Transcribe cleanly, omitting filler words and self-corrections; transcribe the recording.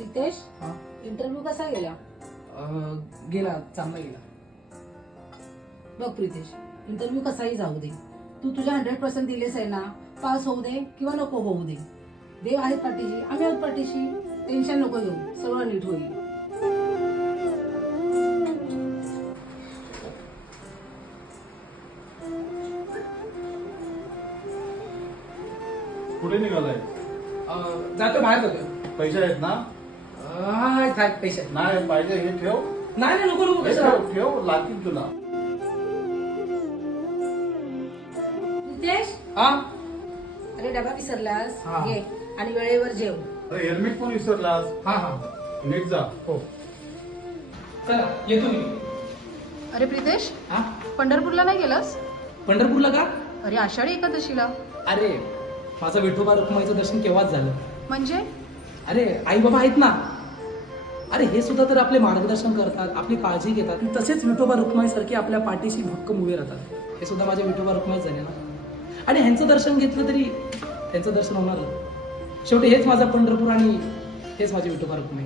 Riteish, interview कसा गेला? गेला, चांगला गेला. बघ प्रितेश, इंटरव्ह्यू कसाही जाऊ दे, तू तुझ्या 100% दिलेस आहे ना. पास होऊ दे किंवा नको होऊ दे, देव आहेत पाठीशी, आम्ही आहोत पाठीशी. टेन्शन नको घेऊ, सगळं नीट होईल. कुठे निघालाय? जातो, बाहेर जातो. पैसे आहेत ना? पैसे नाही पाहिजे, हे ठेव. नाही नको नको. हे कसं ठेव ठेव, लागतील तुला. रितेश, अरे डबा विसरलास, हा. घे आणि वेळेवर जेव. अरे हेल्मेट पण विसरलास. हा नीट जा. हो, चला येतो मी. अरे प्रितेश, हा, पंढरपूरला नाही गेलास? पंढरपूरला का? अरे आषाढी एकादशीला. अरे माझं विठोबा रखुमाईचं दर्शन केव्हाच झालं. म्हणजे? अरे आई बाबा आहेत ना. अरे हे सुद्धा तर आपले मार्गदर्शन करतात, आपली काळजी घेतात. तसेच विठोबा रखुमाई सारखे आपल्या पाठीशी भक्कम उभे राहतात. हे सुद्धा माझे विठोबा रखुमाईच झाले ना. आणि ह्यांचं दर्शन घेतलं तरी त्यांचं दर्शन होणार. शेवटी हेच माझं पंढरपूर आणि हेच माझे विठोबा रखुमाई.